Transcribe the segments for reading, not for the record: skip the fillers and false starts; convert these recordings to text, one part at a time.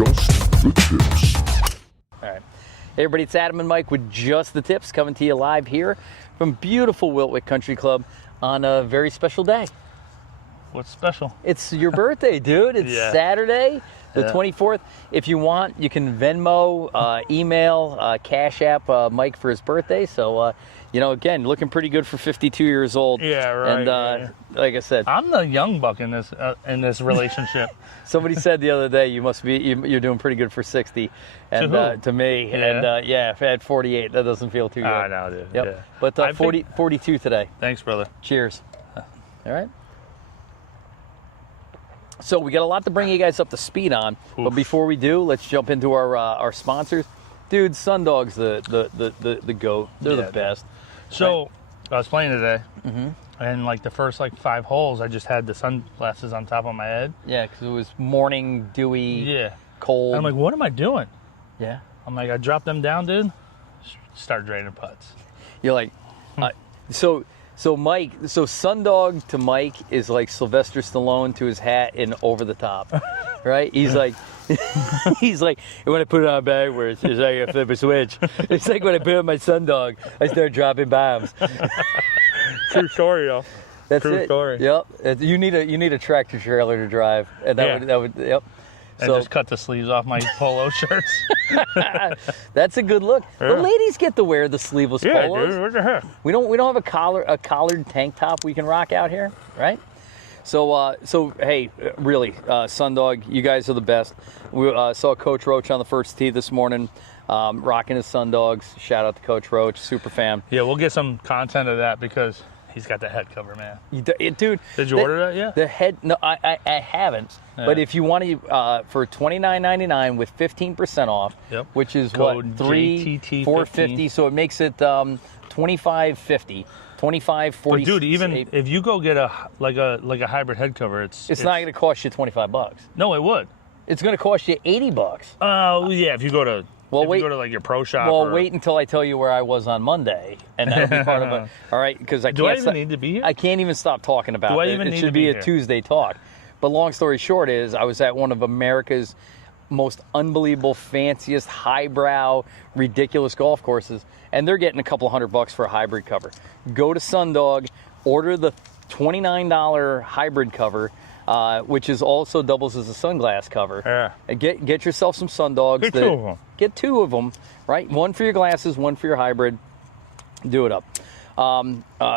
Just the Tips. All right. Hey, everybody, it's Adam and Mike with Just the Tips coming to you live here from beautiful Wiltwyck Country Club on a very special day. What's special? It's your birthday, dude. It's Saturday, the 24th. If you want, you can Venmo, email, Cash App Mike for his birthday. So, again, looking pretty good for 52 years old. Yeah, right. And like I said, I'm the young buck in this relationship. somebody said the other day you're doing pretty good for 60, and to me, and at 48, that doesn't feel too good. I know, dude. Yep. Yeah. But 42 today. Thanks, brother. Cheers. All right. So we got a lot to bring you guys up to speed on, but before we do, let's jump into our sponsors. Dude, Sundog's the GOAT. They're the best. So I was playing today, and like the first 5 holes, I just had the sunglasses on top of my head. Yeah, because it was morning, dewy, cold. I'm like, what am I doing? Yeah. I'm like, I dropped them down, dude. Start draining putts. You're like, So Sundog to Mike is like Sylvester Stallone to his hat in Over the Top, right? He's like, when I put it on backwards, it's like I flip a switch. It's like when I put on my Sundog, I start dropping bombs. True story, though. That's True it. story. Yep. You need a tractor trailer to drive, and that would. And just cut the sleeves off my polo shirts. That's a good look. Yeah. The ladies get to wear the sleeveless polos. Dude, what the heck? We don't have a collared tank top we can rock out here, right? So hey, really, Sundog, you guys are the best. We saw Coach Roach on the first tee this morning, rocking his Sundogs. Shout out to Coach Roach, super fan. Yeah, we'll get some content of that because he's got the head cover, man. Dude, did you order that yet? The head, no, I haven't. Yeah. But if you want to, for $29.99 with 15% off, which is code what, JTT 450, so it makes it $25.50. $25.40. But dude, even if you go get a hybrid head cover, it's not going to cost you $25. No, it would. It's going to cost you $80. Oh yeah, if you go to you go to your pro shop. Well, wait until I tell you where I was on Monday, and that'll be part of it. All right, because Do I even need to be here? I can't even stop talking about it. Do I even need to be here? It should be a Tuesday talk. But long story short is, I was at one of America's most unbelievable, fanciest, highbrow, ridiculous golf courses, and they're getting a couple $100 for a hybrid cover. Go to Sundog, order the $29 hybrid cover, which is also doubles as a sunglass cover. Yeah. Get yourself some Sundogs. Get 2 of them. Get 2 of them, right? One for your glasses, one for your hybrid. Do it up.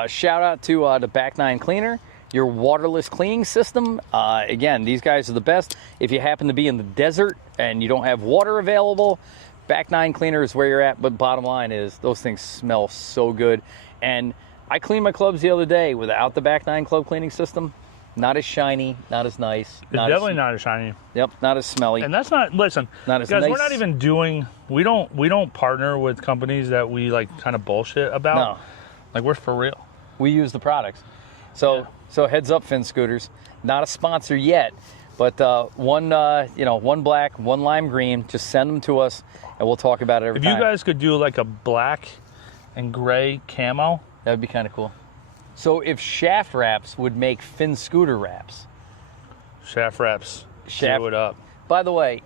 Shout out to the Back 9 Cleaner, your waterless cleaning system. Again, these guys are the best. If you happen to be in the desert and you don't have water available, Back 9 Cleaner is where you're at. But bottom line is, those things smell so good. And I cleaned my clubs the other day without the Back 9 club cleaning system. Not as shiny, not as nice. Definitely not as shiny. Yep, not as smelly. And that's not, listen, not as guys, nice. we're not even doing, we don't partner with companies that we kind of bullshit about. No. Like, we're for real. We use the products. So heads up, Finn Scooters. Not a sponsor yet, but one black, one lime green. Just send them to us, and we'll talk about it every time. If you guys could do like a black and gray camo. That would be kind of cool. So if Shaft Wraps would make Finn Scooter wraps. Shaft Wraps. Do it up. By the way,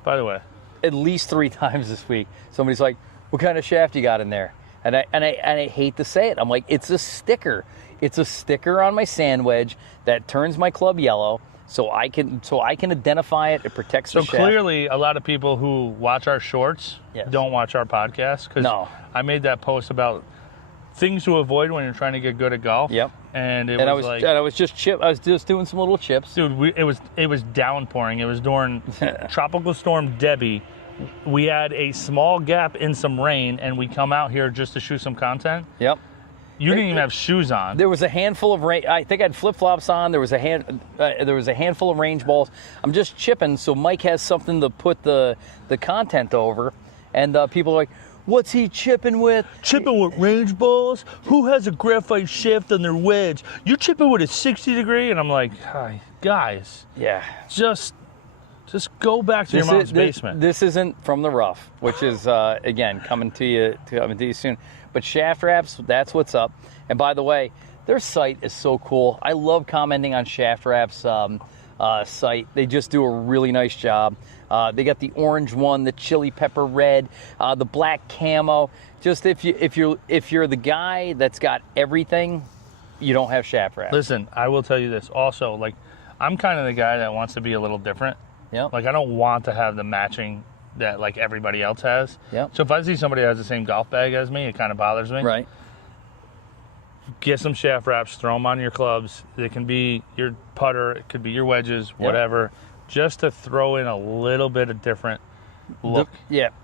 at least 3 times this week, somebody's like, "What kind of shaft you got in there?" And I hate to say it. I'm like, it's a sticker. It's a sticker on my sand wedge that turns my club yellow, so I can identify it. It protects the shaft. So clearly, a lot of people who watch our shorts don't watch our podcast. No. I made that post about things to avoid when you're trying to get good at golf. Yep. And I was just doing some little chips. Dude, it was downpouring. It was during Tropical Storm Debbie. We had a small gap in some rain, and we come out here just to shoot some content. Yep. You didn't even have shoes on. There was a handful of rain. I think I had flip-flops on. There was a handful of range balls. I'm just chipping, so Mike has something to put the content over, and people are like, "What's he chipping with?" Chipping with range balls? Who has a graphite shaft on their wedge? You're chipping with a 60 degree? And I'm like, hi, guys. Yeah. Just go back to your mom's basement. This isn't from the rough, which is, again, coming to you soon. But Shaft Wraps, that's what's up. And by the way, their site is so cool. I love commenting on Shaft Wraps site. They just do a really nice job. They got the orange one, the chili pepper red, the black camo. Just if you're the guy that's got everything, you don't have shaft wraps. Listen, I will tell you this. Also, like, I'm kind of the guy that wants to be a little different. Yeah. Like, I don't want to have the matching that like everybody else has. Yeah. So if I see somebody that has the same golf bag as me, it kind of bothers me. Right. Get some shaft wraps, throw them on your clubs. It can be your putter, it could be your wedges, whatever, just to throw in a little bit of different look.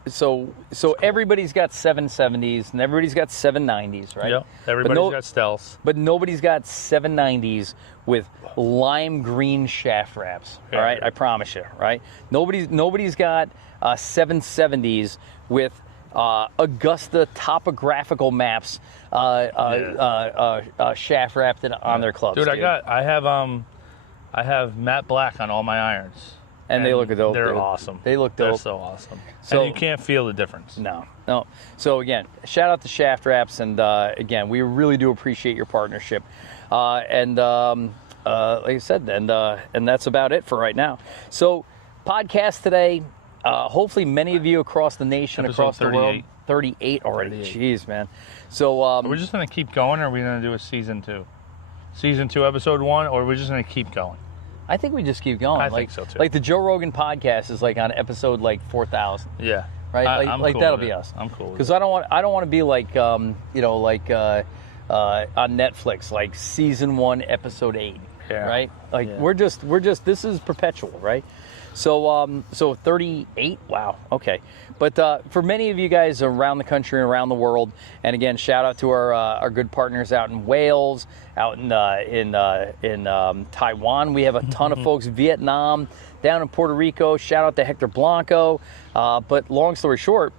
So everybody's got 770s and everybody's got 790s, right? Yep. Everybody's got stealths. But nobody's got 790s with lime green shaft wraps. All right, I promise you. Right? Nobody's got 770s with Augusta topographical maps shaft wrapped on their clubs. Dude, I have matte black on all my irons. And they look dope. They're awesome. They look dope. They're so awesome. So and you can't feel the difference. No. So again, shout out to Shaft Wraps, and again, we really do appreciate your partnership. Like I said, and that's about it for right now. So, podcast today. Hopefully, many of you across the nation, across the world. 38 already. 38. Jeez, man. So we're just gonna keep going, or are we gonna do a season 2? Season 2, episode 1, or are we just gonna keep going? I think we just keep going. I think so too. Like the Joe Rogan podcast is like on episode like 4,000. Yeah. Right. I'm like cool that'll with be it. us. I'm cool. Because I don't want to be like on Netflix like season 1 episode 8. Yeah. Right. Like we're just this is perpetual, right? So 38. Wow. Okay. But for many of you guys around the country and around the world, and again, shout out to our good partners out in Wales, out in Taiwan. We have a ton of folks. Vietnam, down in Puerto Rico. Shout out to Hector Blanco. But long story short,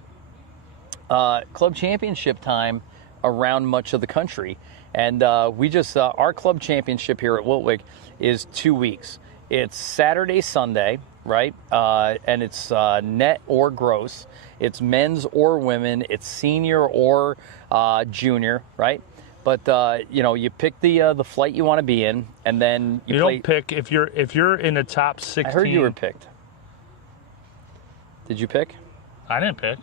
club championship time around much of the country, and we just our club championship here at Wiltwyck is 2 weeks. It's Saturday, Sunday. Right, and it's net or gross. It's men's or women. It's senior or junior, right? But you pick the flight you want to be in, and then you don't pick if you're in the top 16. I heard you were picked. Did you pick? I didn't pick.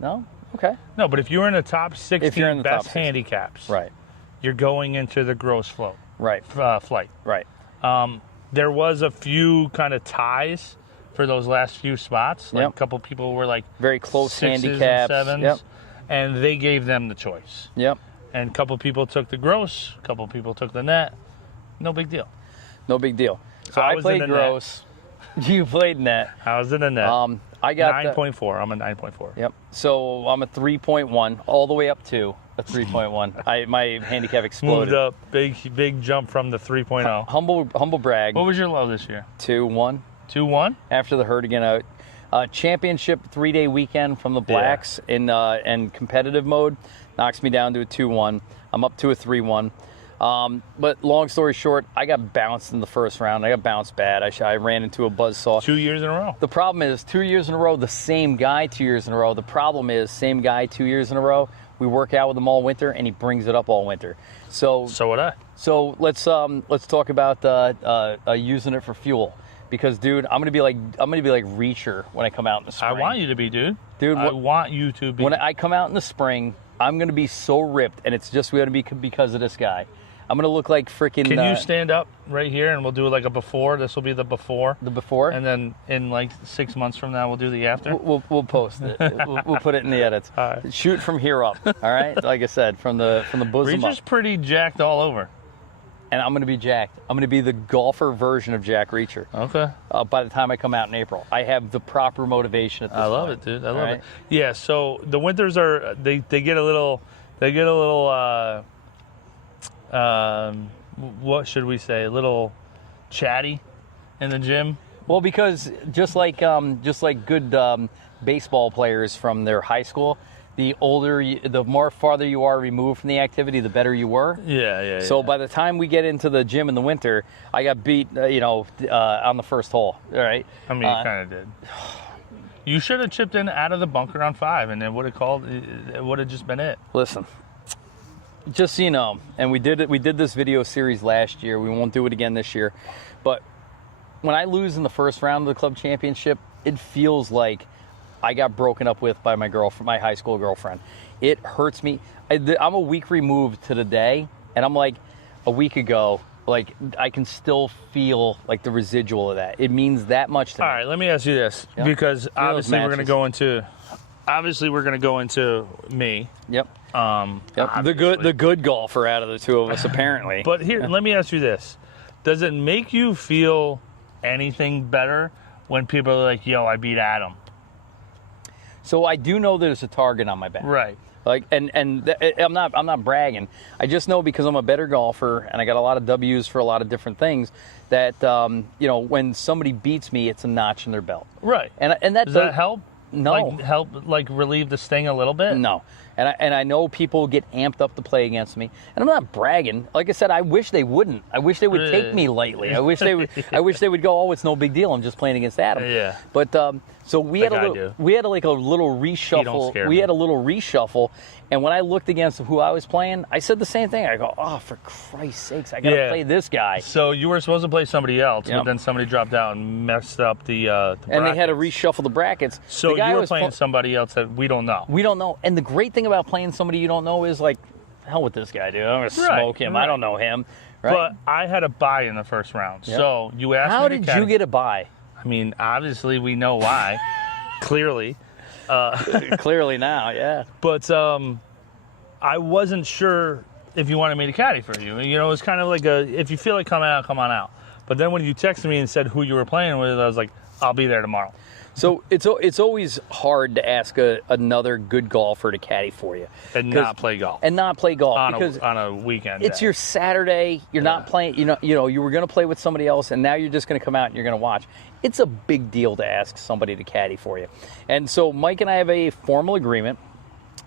No. Okay. No, but if you're in the top 16 if you're in the best top 16. handicaps, right, you're going into the gross float. Right. Flight. Right. There was a few kind of ties for those last few spots. Like Yep. a couple people were like very close 6s handicaps. and 7s, Yep. and they gave them the choice. Yep. And a couple people took the gross, a couple people took the net. No big deal. No big deal. So I played gross. You played net. I was in the net. I got 9.4. I'm a 9.4. Yep. So I'm a 3.1, all the way up to a 3.1. My handicap exploded. Moved up, big jump from the 3.0. Humble brag. What was your low this year? 2-1. 2-1? After the Hurricane out. Championship 3-day weekend from the Blacks in competitive mode knocks me down to a 2-1. I'm up to a 3-1. But long story short, I got bounced in the first round. I got bounced bad. I ran into a buzzsaw. 2 years in a row. The problem is 2 years in a row, the same guy 2 years in a row. The problem is same guy 2 years in a row. We work out with him all winter, and he brings it up all winter. So would I. So let's talk about using it for fuel. Because, dude, I'm gonna be like Reacher when I come out in the spring. I want you to be, dude. I want you to be. When I come out in the spring, I'm gonna be so ripped, and it's just gonna be because of this guy. I'm gonna look like freaking. Can you stand up right here and we'll do like a before? This will be the before. The before. And then in like 6 months from now, we'll do the after. We'll post it. we'll put it in the edits. All right. Shoot from here up. All right. Like I said, from the bosom Reacher's up. pretty jacked all over. And I'm going to be jacked. I'm going to be the golfer version of Jack Reacher. Okay. By the time I come out in April, I have the proper motivation at this point. I love it, dude. I love it. Yeah. So the winters are they get a little what should we say? A little chatty in the gym. Well, because just like good baseball players from their high school. The more farther you are removed from the activity, the better you were. Yeah. So by the time we get into the gym in the winter, I got beat, on the first hole. All right. I mean, you kind of did. You should have chipped in out of the bunker on 5, and it would have just been it. Listen, just so you know, and we did this video series last year. We won't do it again this year, but when I lose in the first round of the club championship, it feels like I got broken up with by my girlfriend, my high school girlfriend. It hurts me. I'm a week removed to the day, and I'm like, a week ago, like I can still feel like the residual of that. It means that much to me. All right, let me ask you this, because obviously we're going to go into me. Yep. The good golfer out of the two of us, apparently. But here, let me ask you this: does it make you feel anything better when people are like, "Yo, I beat Adam"? So I do know there's a target on my back. Right. Like, I'm not bragging. I just know because I'm a better golfer and I got a lot of W's for a lot of different things that, when somebody beats me, it's a notch in their belt. Right. And that does that help? No. Help relieve the sting a little bit? No. And I know people get amped up to play against me, and I'm not bragging. Like I said, I wish they wouldn't. I wish they would take me lightly. I wish they would go, "Oh, it's no big deal. I'm just playing against Adam." Yeah. But so we had a little reshuffle. We had a little reshuffle, and when I looked against who I was playing, I said the same thing. I go, "Oh, for Christ's sakes, I got to play this guy." So you were supposed to play somebody else, but then somebody dropped out and messed up the brackets. And they had to reshuffle the brackets. So you were playing somebody else that we don't know. We don't know. And the great thing about playing somebody you don't know is, like, hell with this guy, dude. I'm going to smoke him. Right. I don't know him. Right? But I had a bye in the first round. Yep. So you asked How me did you get a bye? I mean, obviously we know why. Clearly. Clearly now, yeah. But I wasn't sure if you wanted me to caddy for you. You know, it was kind of like if you feel like coming out, come on out. But then when you texted me and said who you were playing with, I was like, I'll be there tomorrow. So it's always hard to ask another good golfer to caddy for you. And not play golf. On a weekend. It's your Saturday. You're not playing. You were going to play with somebody else, and now you're just going to come out and you're going to watch. It's a big deal to ask somebody to caddy for you. And so Mike and I have a formal agreement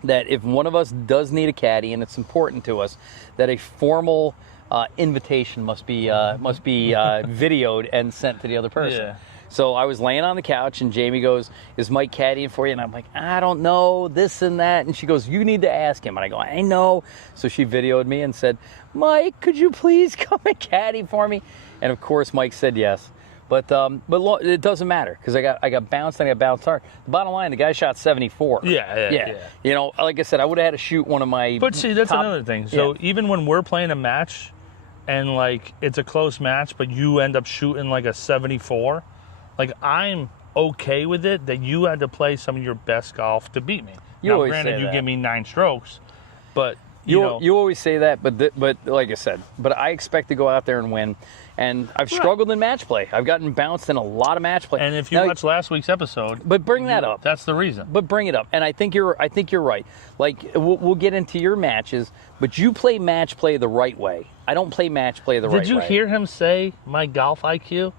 that if one of us does need a caddy, and it's important to us, that a formal invitation must be videoed and sent to the other person. Yeah. So I was laying on the couch, and Jamie goes, "Is Mike caddying for you?" And I'm like, "I don't know, this and that." And she goes, "You need to ask him." And I go, "I know." So she videoed me and said, "Mike, could you please come and caddy for me?" And of course, Mike said yes. But it doesn't matter because I got bounced and I got bounced hard. The bottom line, the guy shot 74. Yeah. You know, like I said, I would have had to shoot one of my. But see, that's another thing. So even when we're playing a match, and like it's a close match, but you end up shooting like a 74. Like, I'm okay with it that you had to play some of your best golf to beat me. Now, granted, you give me 9 strokes, but you always say that. But like I said, I expect to go out there and win. And I've struggled in match play. I've gotten bounced in a lot of match play. And if you watch last week's episode, but bring that up. That's the reason. But bring it up. And I think you're right. Like we'll get into your matches, but you play match play the right way. I don't play match play the right way. Did you hear him say my golf IQ?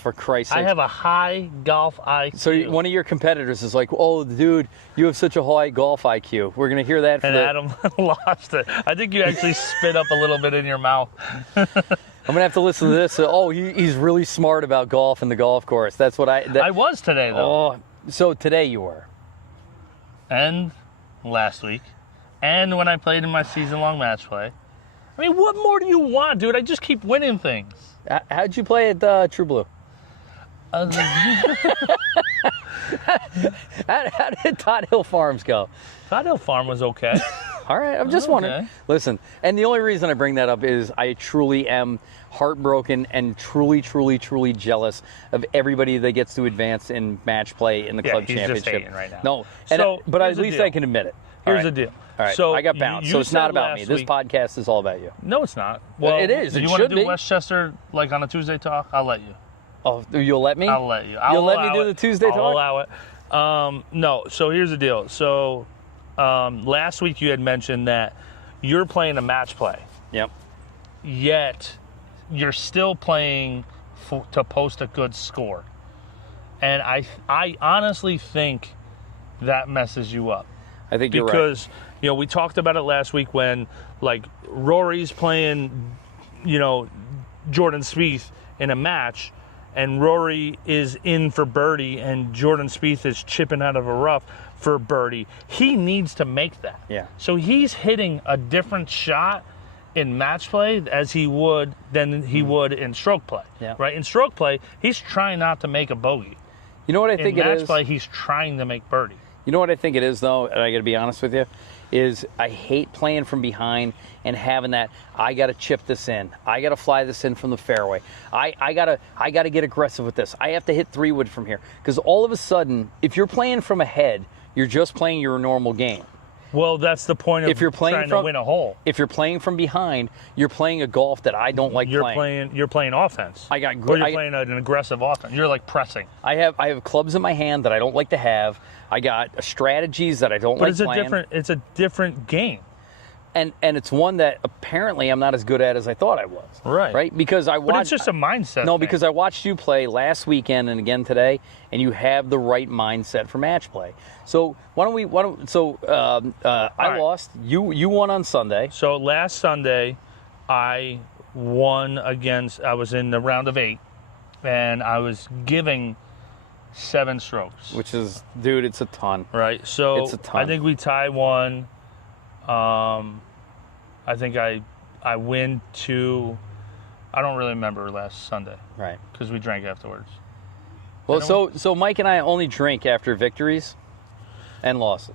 For Christ's sake. I have a high golf IQ. So one of your competitors is like, "Oh, dude, you have such a high golf IQ." We're going to hear that. Adam lost it. I think you actually spit up a little bit in your mouth. I'm going to have to listen to this. He's really smart about golf and the golf course. That's what I was today, though. Oh, so today you were. And last week. And when I played in my season-long match play. I mean, what more do you want, dude? I just keep winning things. How'd you play at True Blue? How did Todd Hill Farms go? Todd Hill Farm was okay. All right, I'm just wondering. Listen, and the only reason I bring that up is I truly am heartbroken and truly, truly, truly jealous of everybody that gets to advance in match play in the club championship. Just hating right now. No, but at least I can admit it. Here's the deal. All right, so I got bounced, so it's not about me. This podcast is all about you. No, it's not. Well, it is. You want to do Westchester like on a Tuesday talk? I'll let you. Oh, you'll let me? I'll let you. You'll let me do the Tuesday talk? I'll allow it. No, so here's the deal. So last week you had mentioned that you're playing a match play. Yep. Yet you're still playing to post a good score. And I honestly think that messes you up. I think you're right. Because, we talked about it last week when, like, Rory's playing, Jordan Spieth in a match, and Rory is in for birdie, and Jordan Spieth is chipping out of a rough for birdie. He needs to make that. Yeah. So he's hitting a different shot in match play as he would in stroke play. Yeah. Right? In stroke play, he's trying not to make a bogey. You know what I think it is? In match play, he's trying to make birdie. You know what I think it is, though, and I got to be honest with you, is I hate playing from behind and having that, I got to chip this in. I got to fly this in from the fairway. I got to get aggressive with this. I have to hit 3-wood from here. Because all of a sudden, if you're playing from ahead, you're just playing your normal game. Well, that's the point of if you're playing trying to win a hole. If you're playing from behind, you're playing a golf that I don't like playing. You're playing offense. Or you're playing an aggressive offense. You're like pressing. I have clubs in my hand that I don't like to have. I got strategies that I don't like playing. But it's a different game. And it's one that apparently I'm not as good at as I thought I was. Right? Because I watched. But it's just a mindset. No, thing. because I watched you play last weekend and again today, and you have the right mindset for match play. So I lost. You won on Sunday. So last Sunday, I won I was in the round of 8, and I was giving 7 strokes. Which is, dude, it's a ton. Right. So it's a ton. I think we tie 1. I think I win 2. I don't really remember last Sunday. Right. Because we drank afterwards. Well, so Mike and I only drink after victories and losses.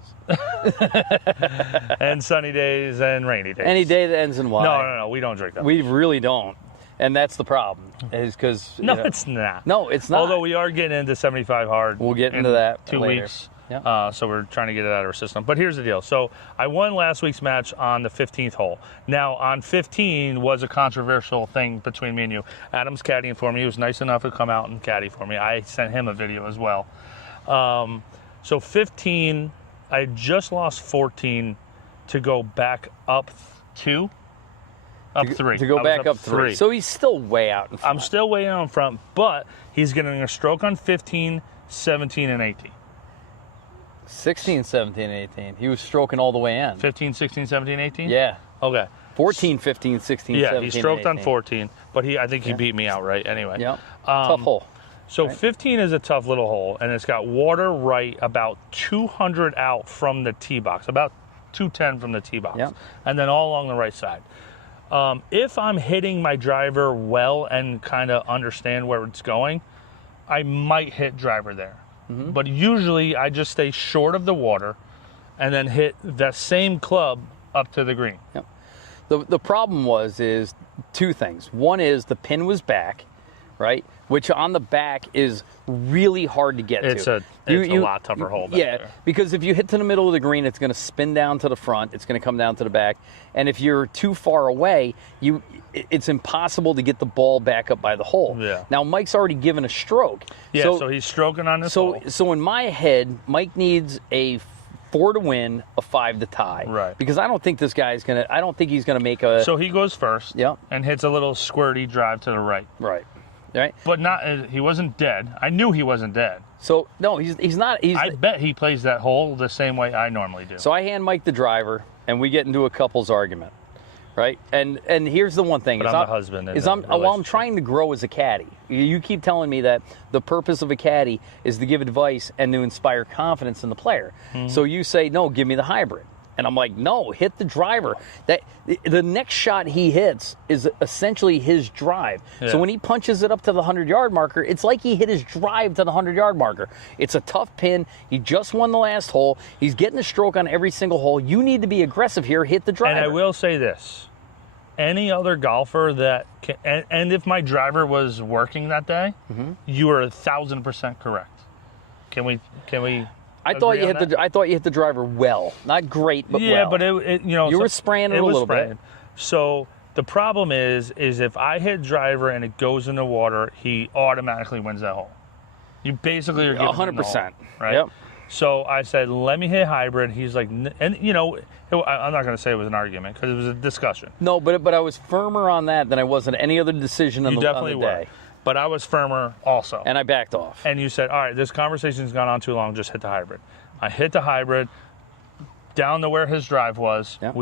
And sunny days and rainy days. Any day that ends in Y. No, we don't drink that. We really don't. And that's the problem, is because... it's not. No, it's not. Although we are getting into 75 hard. We'll get into that 2 later. weeks. Yeah. So we're trying to get it out of our system. But here's the deal. So I won last week's match on the 15th hole. Now, on 15 was a controversial thing between me and you. Adam's caddying for me. He was nice enough to come out and caddy for me. I sent him a video as well. So 15, I just lost 14 to go back up 2. Up 3. To go back up 3. So he's still way out in front. I'm still way out in front, but he's getting a stroke on 15, 17, and 18. 16, 17, 18. He was stroking all the way in. 15, 16, 17, 18? Yeah. Okay. 14, 15, 16, yeah, 17, he stroked 18. on 14, but I think he beat me outright anyway. Yeah. Tough hole. So right. 15 is a tough little hole, and it's got water right about 200 out from the tee box, about 210 from the tee box, and then all along the right side. If I'm hitting my driver well and kind of understand where it's going, I might hit driver there. Mm-hmm. But usually I just stay short of the water and then hit the same club up to the green. Yep. The problem is 2 things. One is the pin was back, right? Which on the back is really hard to get to. It's a lot tougher hole back there. Because if you hit to the middle of the green, it's going to spin down to the front. It's going to come down to the back. And if you're too far away, it's impossible to get the ball back up by the hole. Yeah. Now, Mike's already given a stroke. Yeah, so he's stroking on this hole. So in my head, Mike needs a 4 to win, a 5 to tie. Right. Because I don't think this guy's going to, I don't think he's going to make a... So he goes first and hits a little squirty drive to the right. Right. Right. But he wasn't dead. I knew he wasn't dead. So, no, he's not. I bet he plays that hole the same way I normally do. So I hand Mike the driver, and we get into a couple's argument, right? And here's the one thing. But I'm the husband. I'm trying to grow as a caddy. You keep telling me that the purpose of a caddy is to give advice and to inspire confidence in the player. Mm-hmm. So you say, no, give me the hybrid. And I'm like, no, hit the driver. The next shot he hits is essentially his drive. Yeah. So when he punches it up to the 100-yard marker, it's like he hit his drive to the 100-yard marker. It's a tough pin. He just won the last hole. He's getting a stroke on every single hole. You need to be aggressive here. Hit the driver. And I will say this. Any other golfer that can, and if my driver was working that day, you are 1,000% correct. Can we? I thought you hit the driver well, not great, but well. Yeah, but you were spraying it a little bit. So the problem is if I hit driver and it goes in the water, he automatically wins that hole. You basically are giving 100%, right? Yep. So I said, let me hit hybrid. He's like, and I'm not going to say it was an argument because it was a discussion. No, but I was firmer on that than I was on any other decision on the day. You definitely were. But I was firmer also. And I backed off. And you said, all right, this conversation's gone on too long, just hit the hybrid. I hit the hybrid down to where his drive was. Yep.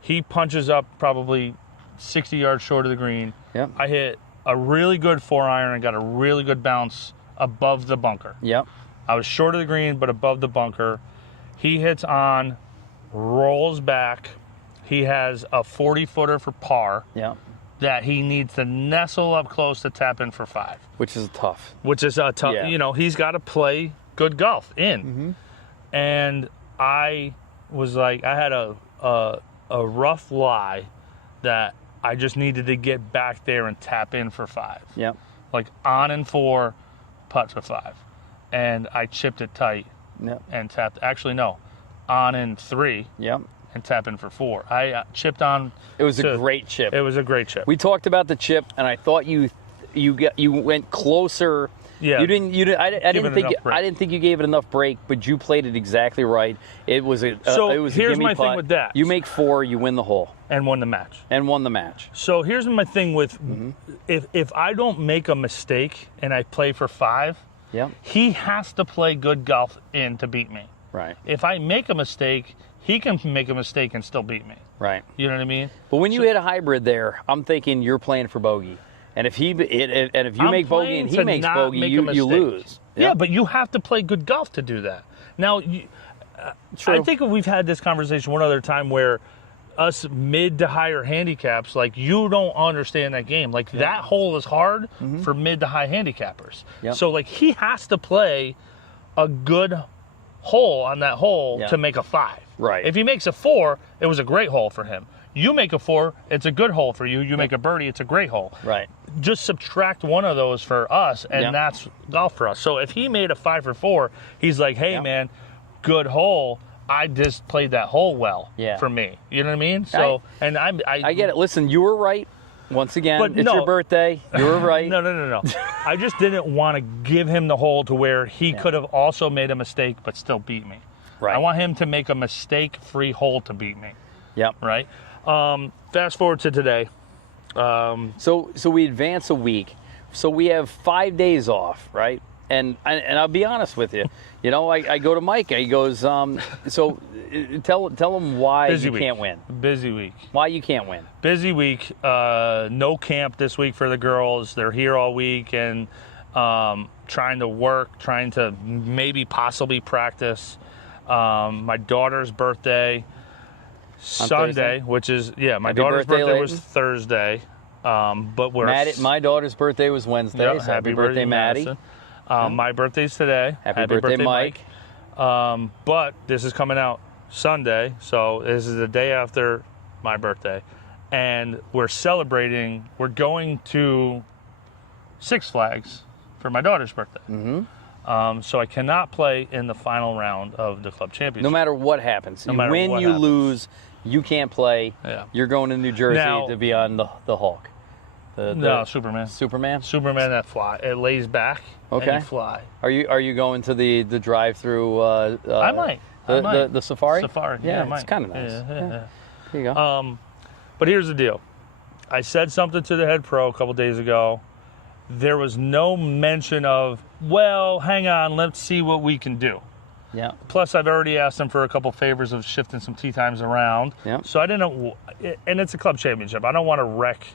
He punches up probably 60 yards short of the green. Yep. I hit a really good 4-iron and got a really good bounce above the bunker. Yep. I was short of the green, but above the bunker. He hits on, rolls back. he has a 40-footer for par. Yeah. That he needs to nestle up close to tap in for 5. Which is tough. Yeah. You know, he's got to play good golf in. Mm-hmm. And I was like, I had a rough lie that I just needed to get back there and tap in for 5. Yeah. Like on and 4, putt for 5. And I chipped it tight and tapped. Actually, no. On and 3. Yep. And tap in for 4. I chipped on. It was a great chip. It was a great chip. We talked about the chip, and I thought you went closer. Yeah. You didn't. I didn't think you gave it enough break, but you played it exactly right. It was a. It was here's a gimme my putt. thing with that. You make 4, you win the hole. And won the match. So here's my thing with if I don't make a mistake and I play for 5, he has to play good golf in to beat me. Right. If I make a mistake, he can make a mistake and still beat me. Right. You know what I mean? But when you hit a hybrid there, I'm thinking you're playing for bogey. And if you make bogey and he makes bogey, you lose. Yeah, but you have to play good golf to do that. Now, I think we've had this conversation one other time where us mid to higher handicaps, like you don't understand that game. Like that hole is hard for mid to high handicappers. Yep. So like he has to play a good hole on that hole to make a 5. Right. If he makes a 4, it was a great hole for him. You make a 4, it's a good hole for you. You make a birdie, it's a great hole. Right. Just subtract one of those for us, and that's golf for us. So if he made a 5 for 4, he's like, hey, man, good hole. I just played that hole well for me. You know what I mean? So, I get it. Listen, you were right. Once again, it's your birthday. You were right. No. I just didn't want to give him the hole to where he could have also made a mistake but still beat me. Right. I want him to make a mistake-free hole to beat me. Yep. Right? Fast forward to today. So we advance a week. So we have 5 days off, right? And I'll be honest with you. You know, I go to Mike. He goes, so tell him why can't win. Busy week. Why you can't win. Busy week. No camp this week for the girls. They're here all week and trying to work, trying to maybe possibly practice. My daughter's birthday Sunday, which is, my daughter's birthday was Thursday. But we're my daughter's birthday was Wednesday. Yep, so happy birthday, Maddie. My birthday's today. Happy birthday, Mike. But this is coming out Sunday, so this is the day after my birthday. And we're celebrating. We're going to Six Flags for my daughter's birthday. Mm-hmm. So I cannot play in the final round of the club championship. No matter what happens. You win, you lose, you can't play. Yeah. You're going to New Jersey to be on the Hulk. No, Superman. Superman that fly. It lays back and you fly. Are you going to the drive-through? I might. The safari? Safari. Yeah, I might. It's kind of nice. Yeah. There you go. But here's the deal. I said something to the head pro a couple days ago. There was no mention of, well, hang on, let's see what we can do. Yeah. Plus, I've already asked him for a couple favors of shifting some tee times around. Yeah. So I didn't, and it's a club championship. I don't want to wreck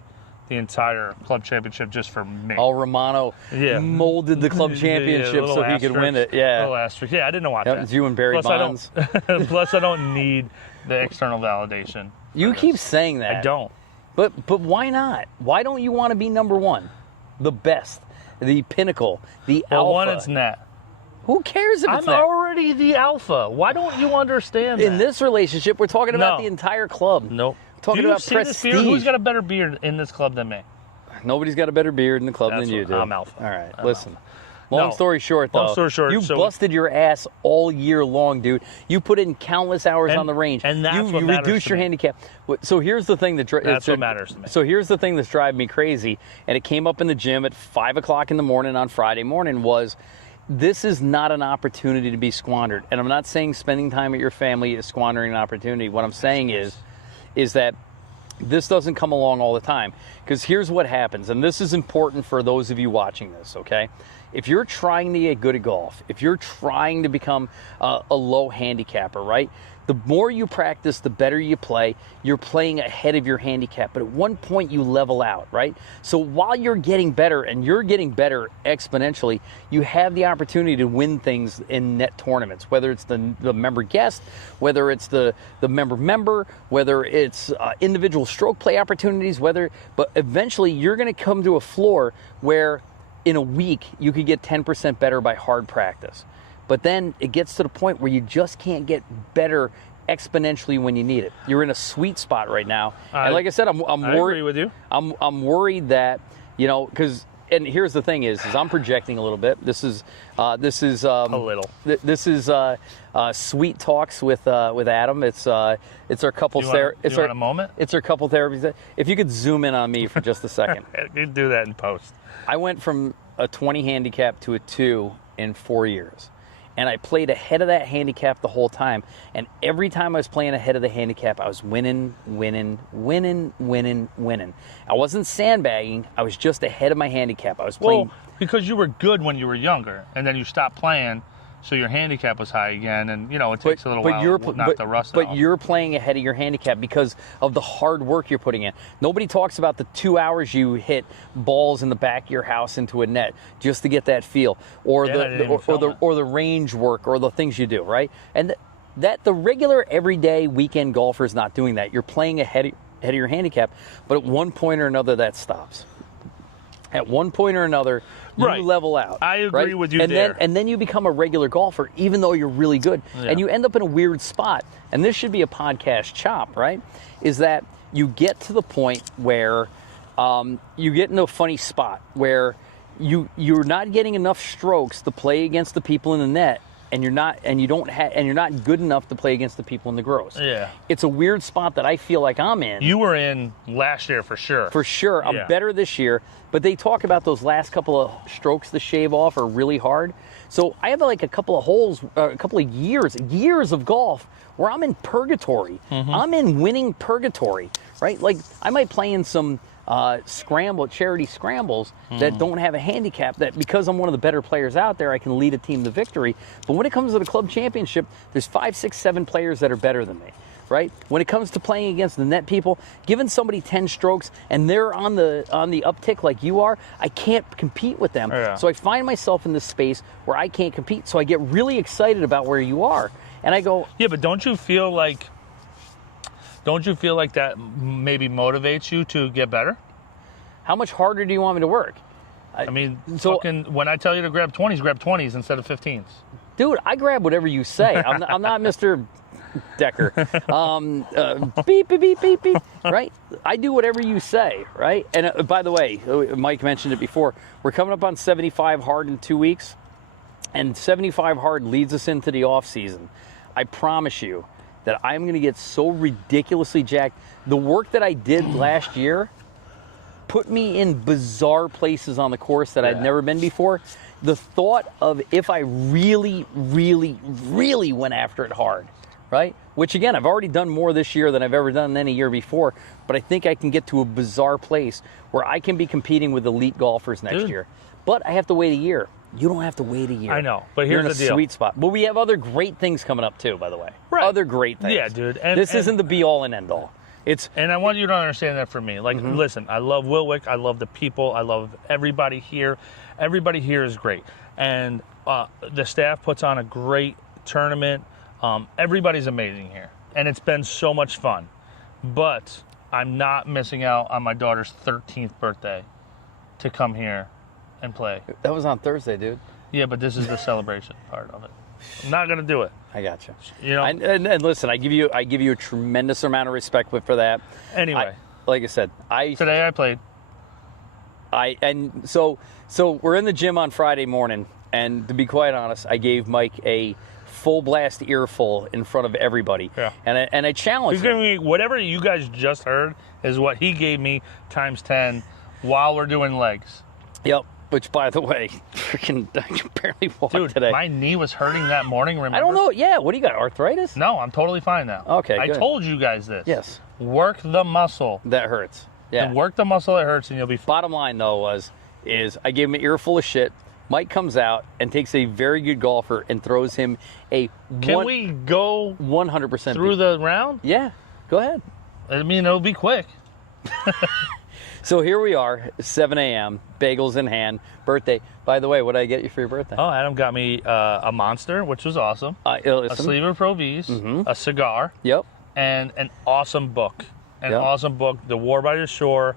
the entire club championship just for me. Romano molded the club championship so he could win it. Yeah. Little asterisk. Yeah, I didn't want that. It's you and Barry Bonds. Plus, I don't need the external validation. You keep saying that. I don't. But why not? Why don't you want to be number one? The best, the pinnacle, the alpha. Well, one, it's net. Who cares if it's I'm already the alpha. Why don't you understand that? In this relationship, we're talking about the entire club. Nope. Talking about prestige. Who's got a better beard in this club than me? Nobody's got a better beard in the club than you do. I'm alpha. All right, listen. Long story short, though. Long story short, you busted your ass all year long, dude. You put in countless hours on the range. And that's what you matters reduced your handicap. So here's the thing that that's what matters to me. So here's the thing that's driving me crazy, and it came up in the gym at 5 o'clock in the morning on Friday morning. Was this is not an opportunity to be squandered, and I'm not saying spending time with your family is squandering an opportunity. What I'm saying is that this doesn't come along all the time. Because here's what happens, and this is important for those of you watching this. Okay. if you're trying to get good at golf, if you're trying to become a low handicapper, right? The more you practice, the better you play. You're playing ahead of your handicap, but at one point you level out, right? So while you're getting better, and you're getting better exponentially, you have the opportunity to win things in net tournaments, whether it's the member guest, whether it's the member, whether it's individual stroke play opportunities, but eventually you're going to come to a floor where in a week you could get 10% better by hard practice. But then it gets to the point where you just can't get better exponentially when you need it. You're in a sweet spot right now. And like I said, I'm worried. I agree with you. I'm worried that, because, and here's the thing is I'm projecting a little bit. This is A little. This is Sweet Talks with Adam. It's our couple therapy. You want a moment? It's our couple therapy. If you could zoom in on me for just a second. You do that in post. I went from a 20 handicap to a 2 in 4 years. And I played ahead of that handicap the whole time. And every time I was playing ahead of the handicap, I was winning. I wasn't sandbagging. I was just ahead of my handicap. I was playing. Well, because you were good when you were younger, and then you stopped playing, so your handicap was high again, and it takes a little while to knock the rust out. But you're playing ahead of your handicap because of the hard work you're putting in. Nobody talks about the 2 hours you hit balls in the back of your house into a net just to get that feel, or the range work, or the things you do, right? And that the regular everyday weekend golfer is not doing that. You're playing ahead of your handicap, but at one point or another that stops. At one point or another, you level out. I agree with you there. And then you become a regular golfer, even though you're really good. Yeah. And you end up in a weird spot. And this should be a podcast chop, right? Is that you get to the point where you get into a funny spot where you're not getting enough strokes to play against the people in the net. And you're not good enough to play against the people in the gross. Yeah, it's a weird spot that I feel like I'm in. You were in last year for sure. For sure, I'm better this year. But they talk about those last couple of strokes to shave off are really hard. So I have like a couple of holes, a couple of years of golf where I'm in purgatory. Mm-hmm. I'm in winning purgatory, right? Like I might play in some charity scrambles that don't have a handicap, that because I'm one of the better players out there, I can lead a team to victory. But when it comes to the club championship, there's 5, 6, 7 players that are better than me, right? When it comes to playing against the net people, giving somebody 10 strokes and they're on the uptick like you are, I can't compete with them. Yeah. So I find myself in this space where I can't compete. So I get really excited about where you are. And I go, yeah, but don't you feel like that maybe motivates you to get better? How much harder do you want me to work? When I tell you to grab 20s, grab 20s instead of 15s. Dude, I grab whatever you say. I'm not Mr. Decker. Beep, beep, beep, beep, beep, right? I do whatever you say, right? And by the way, Mike mentioned it before. We're coming up on 75 hard in 2 weeks, and 75 hard leads us into the off season. I promise you that I'm going to get so ridiculously jacked. The work that I did last year put me in bizarre places on the course that I'd never been before. The thought of if I really, really, really went after it hard, right? Which, again, I've already done more this year than I've ever done any year before, but I think I can get to a bizarre place where I can be competing with elite golfers next year. But I have to wait a year. You don't have to wait a year. I know, but here's the deal. You're in a sweet spot. But we have other great things coming up, too, by the way. Right. Other great things. Yeah, dude. This isn't the be-all and end-all. And I want you to understand that for me. Like, listen, I love Wiltwyck. I love the people. I love everybody here. Everybody here is great. And the staff puts on a great tournament. Everybody's amazing here. And it's been so much fun. But I'm not missing out on my daughter's 13th birthday to come here and play. That was on Thursday, dude. Yeah, but this is the celebration part of it. I'm not going to do it. I got you. And listen, I give you a tremendous amount of respect for that. Anyway, like I said, today I played. So we're in the gym on Friday morning, and to be quite honest, I gave Mike a full blast earful in front of everybody. Yeah. And I challenged him. Me whatever you guys just heard is what he gave me times 10 while we're doing legs. Yep. Which, by the way, I can barely walk today. My knee was hurting that morning, remember? I don't know. Yeah, what do you got, arthritis? No, I'm totally fine now. Okay, good. I told you guys this. Yes. Work the muscle. That hurts. Yeah. And work the muscle that hurts and you'll be fine. Bottom line, though, is I gave him an earful of shit, Mike comes out and takes a very good golfer and throws him a Can we go 100% through the round? Yeah, go ahead. I mean, it'll be quick. So here we are, 7 a.m., bagels in hand, birthday. By the way, what did I get you for your birthday? Oh, Adam got me a Monster, which was awesome. A sleeve of Pro Vs, a cigar, Yep. and an awesome book. Yep. Awesome book, The War by the Shore.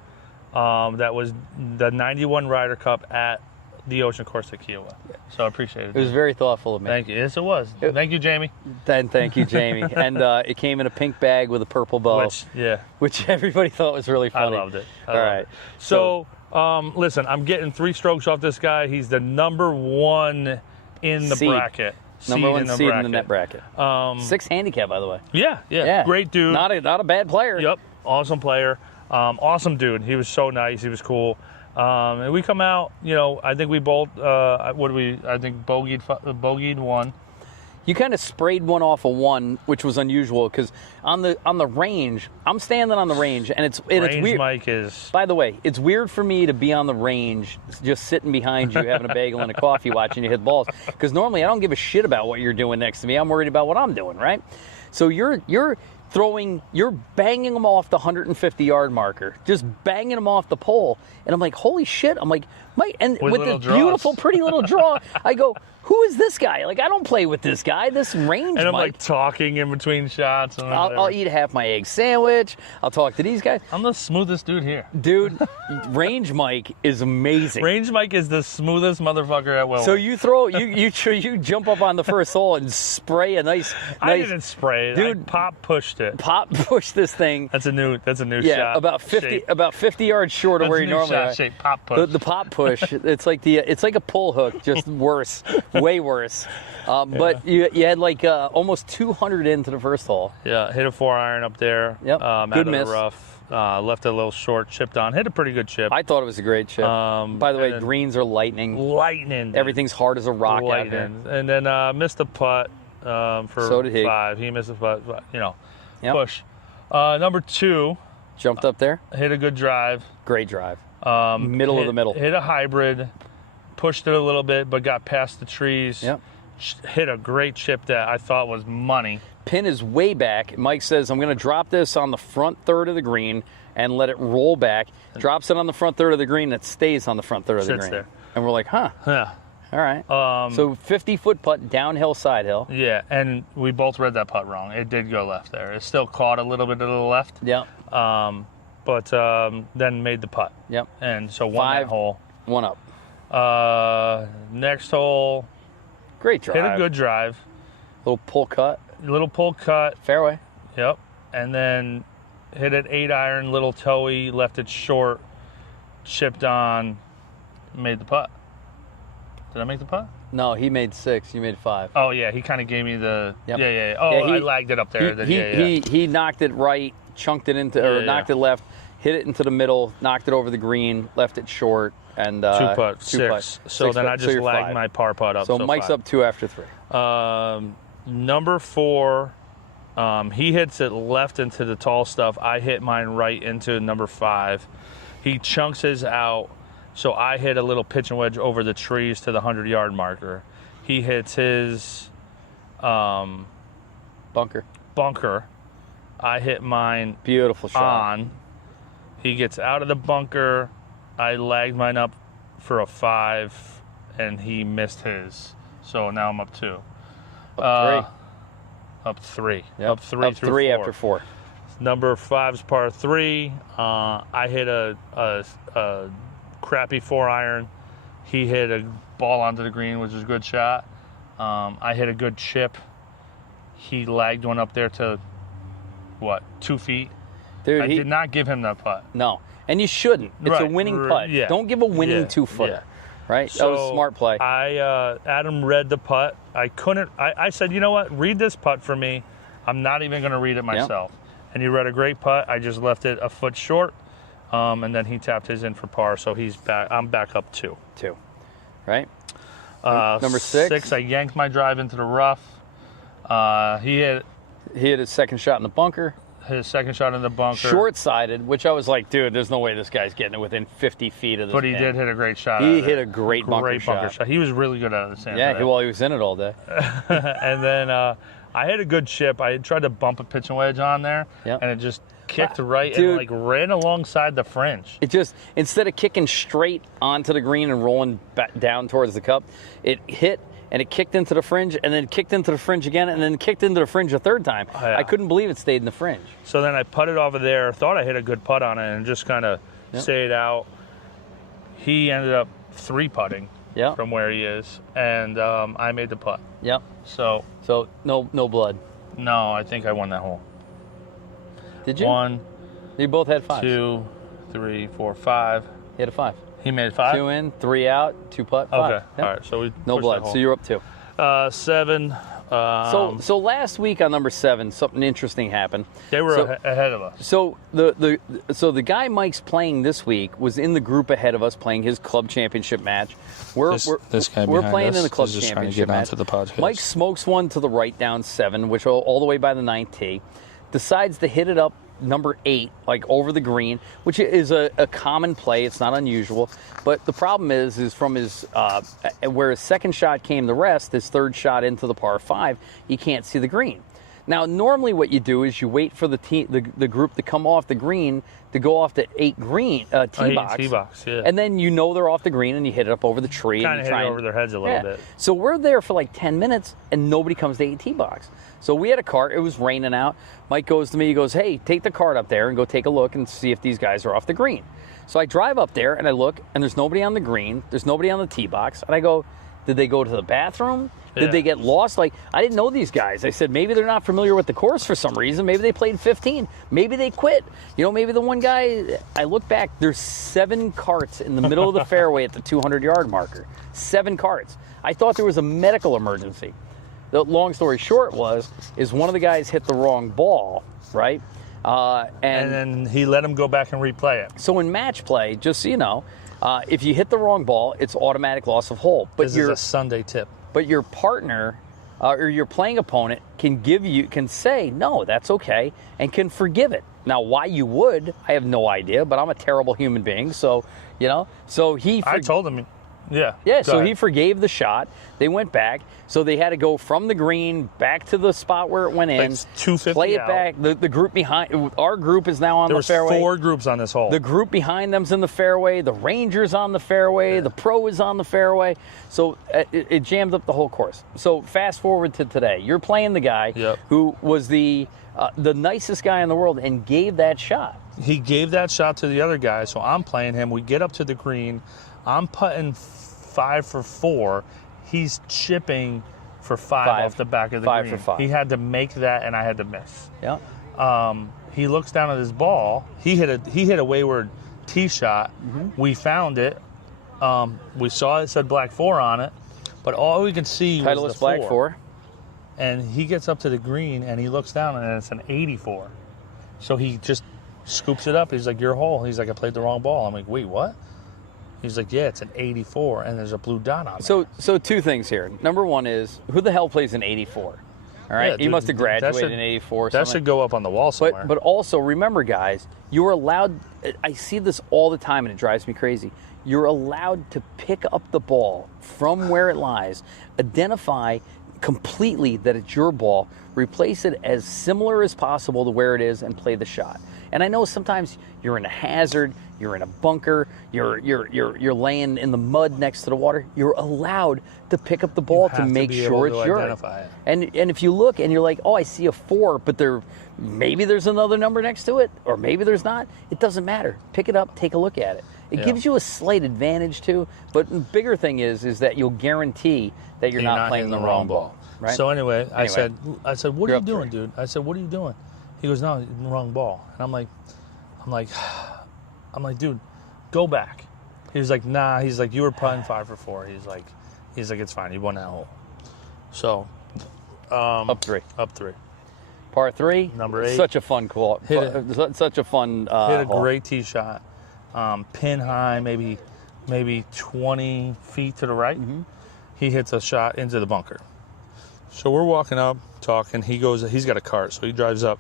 That was the 91 Ryder Cup at the Ocean Course at Kiowa. So I appreciate it. It was very thoughtful of me. Thank you. Yes, it was. Thank you, Jamie. And thank you, Jamie. And it came in a pink bag with a purple bow, which everybody thought was really funny. I loved it. All right. So, listen, I'm getting 3 strokes off this guy. He's the number 1 in the bracket. Number 1 seed in the net bracket. 6 handicap, by the way. Yeah. Great dude. Not a bad player. Yep. Awesome player. Awesome dude. He was so nice. He was cool. And we come out, I think we both, I think bogeyed 1. You kind of sprayed one off of 1, which was unusual because on the range, I'm standing on the range, and it's weird. Mike is. By the way, it's weird for me to be on the range, just sitting behind you, having a bagel and a coffee, watching you hit balls. Because normally I don't give a shit about what you're doing next to me. I'm worried about what I'm doing, right? So you're banging them off the 150-yard marker, just banging them off the pole, and I'm like, holy shit! I'm like, Mike, and with this beautiful, pretty little draw, I go, who is this guy? Like, I don't play with this guy. This range, and I'm Mike. like talking in between shots. And I'll eat half my egg sandwich. I'll talk to these guys. I'm the smoothest dude here, dude. Range Mike is amazing. Range Mike is the smoothest motherfucker at Wiltwyck. So you jump up on the first hole and spray a nice. I didn't spray it, dude. I pop pushed it. Pop pushed this thing. That's a new shot. Yeah, about 50 yards short of where you normally are. Shape. Pop push. The pop push. It's like a pull hook, just worse, way worse. But you had like almost 200 into the first hole. Yeah, hit a 4-iron up there. Yep. Good miss. The rough. Left it a little short, chipped on. Hit a pretty good chip. I thought it was a great chip. By the way, greens are lightning. Lightning. Everything's hard as a rock out here. And then missed a putt for so did he. 5. He missed a putt. Yep. Push. Number 2. Jumped up there. Hit a good drive. Great drive. Middle of the middle. Hit a hybrid. Pushed it a little bit, but got past the trees. Yep. Hit a great chip that I thought was money. Pin is way back. Mike says, I'm going to drop this on the front third of the green and let it roll back. Drops it on the front third of the green. It stays on the front third of the green. There. And we're like, huh. Yeah. All right. So 50-foot putt, downhill, side hill. Yeah, and we both read that putt wrong. It did go left there. It still caught a little bit to the left. Yeah. But then made the putt. Yep. And so won that hole. 1 up. Next hole. Great drive. Hit a good drive. Little pull cut. Fairway. Fairway. Yep. And then hit an 8-iron, little toey, left it short, chipped on, made the putt. Did I make the putt? No, he made 6. You made 5. Oh, yeah. He kind of gave me the... Yep. Yeah. Oh, I lagged it up there. He knocked it right, chunked it into... or knocked it left, hit it into the middle, knocked it over the green, left it short, and... 2 putt, 6. So then I just lagged my par putt up. So Mike's 5. up 2 after 3. Number 4, he hits it left into the tall stuff. I hit mine right into number 5. He chunks his out. So I hit a little pitching wedge over the trees to the 100-yard marker. He hits his bunker. I hit mine beautiful shot on. He gets out of the bunker. I lagged mine up for a 5, and he missed his. So now I'm up 2. Up 3. Yep. Up 3 up through 3 4. after 4. Number 5's par 3. I hit a crappy 4-iron. He hit a ball onto the green, which is a good shot. I hit a good chip. He lagged one up there to, 2 feet? Dude, I did not give him that putt. No, and you shouldn't. It's a winning putt. Yeah. Don't give a winning 2-footer. Yeah. Right? So that was a smart play. Adam read the putt. I said, you know what? Read this putt for me. I'm not even going to read it myself. Yep. And he read a great putt. I just left it a foot short. And then he tapped his in for par, so he's back. I'm back up 2. 2, right? Number 6, I yanked my drive into the rough. He hit his second shot in the bunker. his second shot in the bunker. Short-sided, which I was like, dude, there's no way this guy's getting it within 50 feet of this. But he did hit a great shot. He hit a great bunker shot. He was really good out of the sand. Yeah, well, he was in it all day. And then I hit a good chip. I had tried to bump a pitching wedge on there, and it just kicked right and like ran alongside the fringe. It just, instead of kicking straight onto the green and rolling back down towards the cup, it hit and it kicked into the fringe, and then kicked into the fringe again, and then kicked into the fringe a third time. Oh, yeah. I couldn't believe it stayed in the fringe. So then I putted off of there, thought I hit a good putt on it, and just kind of stayed out. He ended up 3-putting from where he is, and I made the putt. Yep. So no blood. No, I think I won that hole. Did you? 1. You both had 5. 2, 3, 4, 5. He had a 5. He made 5? 2 in, 3 out, 2 putt, 5. Okay, all right. So we no blood. So you're up 2. 7. So last week on number 7, something interesting happened. They were ahead of us. So the guy Mike's playing this week was in the group ahead of us playing his club championship match. We're playing in the club championship match. Mike smokes one to the right down 7, which all the way by the 9th tee. Decides to hit it up number 8, like over the green, which is a common play. It's not unusual. But the problem is from his where his second shot came the rest, his third shot into the par 5, he can't see the green. Now, normally what you do is you wait for the group to come off the green to go off the 8 green tee box. Yeah. And then you know they're off the green and you hit it up over the tree. Kind of hit it over their heads a little bit. So we're there for like 10 minutes and nobody comes to 8 tee box. So we had a cart. It was raining out. Mike goes to me. He goes, hey, take the cart up there and go take a look and see if these guys are off the green. So I drive up there and I look, and there's nobody on the green. There's nobody on the tee box. And I go, did they go to the bathroom? Did they get lost? Like, I didn't know these guys. I said, maybe they're not familiar with the course for some reason. Maybe they played 15. Maybe they quit. You know, maybe the one guy, I look back, there's 7 carts in the middle of the fairway at the 200-yard marker. 7 carts. I thought there was a medical emergency. The long story short is one of the guys hit the wrong ball, right? And then he let him go back and replay it. So in match play, just so you know, if you hit the wrong ball, it's automatic loss of hole. But this is a Sunday tip. But your partner or your playing opponent can say, no, that's okay, and can forgive it. Now, why you would, I have no idea, but I'm a terrible human being, so, you know. So I told him. Yeah. Yeah, so he forgave the shot. They went back. So they had to go from the green back to the spot where it went in. Like 250 play it out. back. The group behind, our group is now on the fairway. There was 4 groups on this hole. The group behind them's in the fairway. The Ranger's on the fairway. Yeah. The Pro is on the fairway. So it jammed up the whole course. So fast forward to today. You're playing the guy who was the nicest guy in the world and gave that shot. He gave that shot to the other guy, so I'm playing him. We get up to the green. I'm putting 5 for 4. He's chipping for 5 off the back of the green. 5 for 5. He had to make that, and I had to miss. Yeah. He looks down at his ball. He hit a wayward tee shot. Mm-hmm. We found it. We saw it said black 4 on it, but all we could see was the 4. Black 4. And he gets up to the green, and he looks down, and it's an 84. So he just scoops it up. He's like, your hole. He's like, I played the wrong ball. I'm like, wait, what? He's like, yeah, it's an 84, and there's a blue dot on it. So 2 things here. Number 1 is, who the hell plays an 84? All right, yeah, he must have graduated in 84. That should go up on the wall somewhere. But also, remember, guys, you're allowed, I see this all the time, and it drives me crazy. You're allowed to pick up the ball from where it lies, identify completely that it's your ball, replace it as similar as possible to where it is, and play the shot. And I know sometimes you're in a hazard, you're in a bunker, you're laying in the mud next to the water. You're allowed to pick up the ball to make sure it's yours. And if you look and you're like, oh, I see a 4, but maybe there's another number next to it, or maybe there's not. It doesn't matter. Pick it up, take a look at it. It gives you a slight advantage too. But the bigger thing is that you'll guarantee that you're not playing the wrong ball. Right? So anyway, I said, what are you doing, dude? I said, what are you doing? He goes, no, the wrong ball. And I'm like, dude, go back. He was like, nah. He's like, you were putting 5 for 4. He's like, it's fine. You won that hole. So, up 3. Par 3, number 8. Such a fun call. Such a fun hit a hole. great tee shot, pin high, maybe 20 feet to the right. Mm-hmm. He hits a shot into the bunker. So we're walking up, talking. He's got a cart, so he drives up.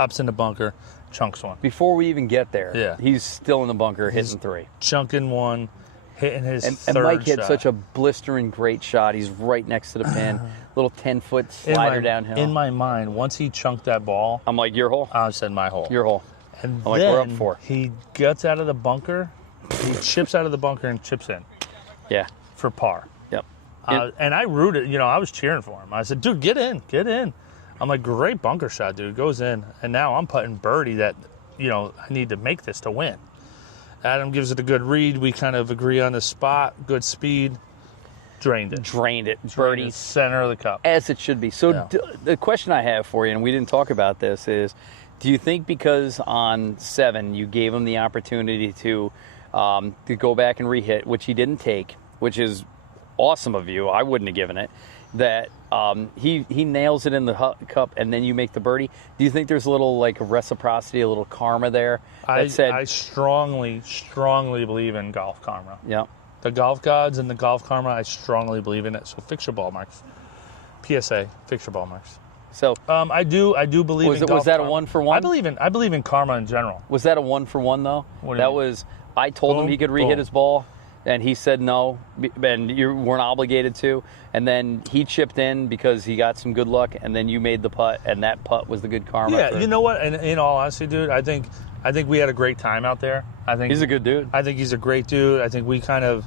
Hops in the bunker, chunks one. Before we even get there, Yeah. he's still in the bunker hitting 3. Chunking one, hitting his third and Mike hit shot. such a blistering great shot. He's right next to the pin. Little 10-foot slider downhill. In my mind, once he chunked that ball, I'm like, your hole? I said my hole. Your hole. And I'm like, we're up 4. He gets out of the bunker. He chips out of the bunker and chips in Yeah. for par. Yep. And I rooted, I was cheering for him. I said, dude, get in, get in. I'm like, great bunker shot, dude. Goes in. And now I'm putting birdie that, I need to make this to win. Adam gives it a good read. We kind of agree on the spot. Good speed. Drained it. Birdie. Center of the cup. As it should be. So Yeah. the question I have for you, and we didn't talk about this, is do you think because on 7 you gave him the opportunity to go back and re-hit, which he didn't take, which is awesome of you. I wouldn't have given it. That he nails it in the cup and then you make the birdie. Do you think there's a little like reciprocity, a little karma there? I strongly believe in golf karma. Yeah. The golf gods and the golf karma, I strongly believe in it. So fix your ball marks. PSA, fix your ball marks. So I do believe in golf was that karma. a 1-for-1? I believe in karma in general. Was that a 1-for-1 though? What do you mean? Was I told him he could re-hit his ball, and he said no, and you weren't obligated to. And then he chipped in because he got some good luck, and then you made the putt, and that putt was the good karma. Yeah, you know what? And in all honesty, dude, I think we had a great time out there. I think he's a good dude. I think he's a great dude. I think we kind of,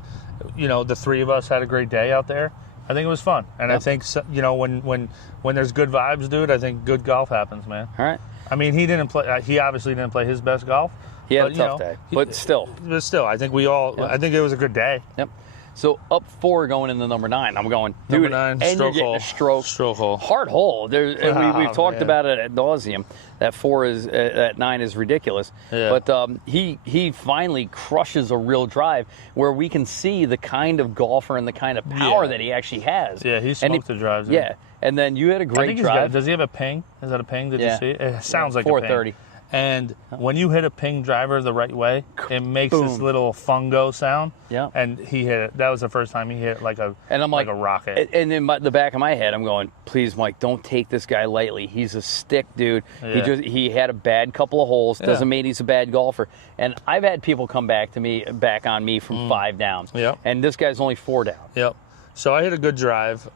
the 3 of us had a great day out there. I think it was fun, and I think when there's good vibes, dude, I think good golf happens, man. All right. I mean, he didn't play. He obviously didn't play his best golf. He had a tough day, but still. But still, I think I think it was a good day. Yep. So up 4 going into number 9. I'm going, dude, Number 9, and stroke you're getting hole. a stroke. Stroke hole. Hard hole. We've talked man. about it ad nauseum. That 4 is, that 9 is ridiculous. Yeah. But he finally crushes a real drive where we can see the kind of golfer and the kind of power that he actually has. Yeah, he smoked the drives. Yeah. And then you had a great drive. Does he have a ping? Is that a ping? Did you see it? It sounds like 430. a ping. And when you hit a ping driver the right way, it makes this little fungo sound. Yeah. And he hit it. That was the first time he hit it like a rocket. And in the back of my head, I'm going, please, Mike, don't take this guy lightly. He's a stick, dude. Yeah. He had a bad couple of holes. Doesn't mean he's a bad golfer. And I've had people come back on me from 5 down. Yep. And this guy's only 4 down. Yep. So I hit a good drive.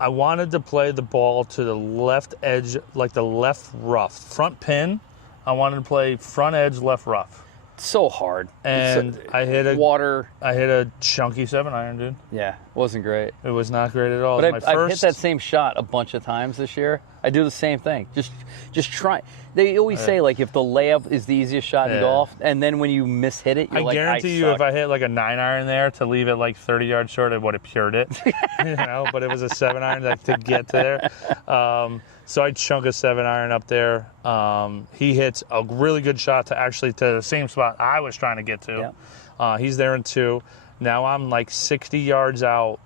I wanted to play the ball to the left edge, like the left rough. Front pin, I wanted to play front edge, left rough. So hard. And I hit a chunky 7-iron, dude. Yeah, wasn't great. It was not great at all. But I've hit that same shot a bunch of times this year. I do the same thing. Just try. They always say, like, if the layup is the easiest shot in golf, and then when you mishit it, you're like, I guarantee you, suck. if I hit like a 9-iron there to leave it like 30 yards short, I would have pured it. But it was a 7-iron to get there. So I chunk a 7-iron up there. He hits a really good shot to the same spot I was trying to get to. Yeah. He's there in 2. Now I'm like 60 yards out.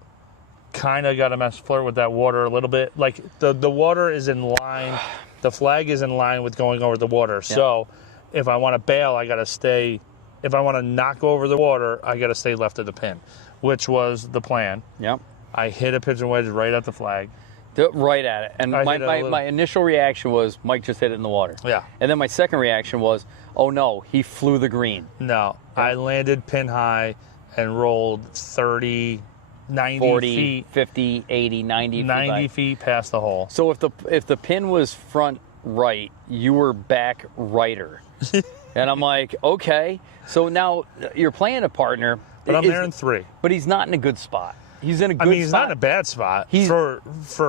Kind of got to flirt with that water a little bit. Like the water is in line. The flag is in line with going over the water. Yeah. So if I want to bail, I got to stay. If I want to knock over the water, I got to stay left of the pin, which was the plan. Yep. I hit a pitching wedge right at the flag. Right at it. And my initial reaction was, Mike just hit it in the water. Yeah. And then my second reaction was, oh no, he flew the green. No. Yeah. I landed pin high and rolled 30, 90 40, feet. 50, 80, 90 feet. 90 feet past the hole. So if the pin was front right, you were back righter. And I'm like, okay. So now you're playing a partner. But I'm there in 3. But he's not in a good spot. He's in a good spot. He's not in a bad spot for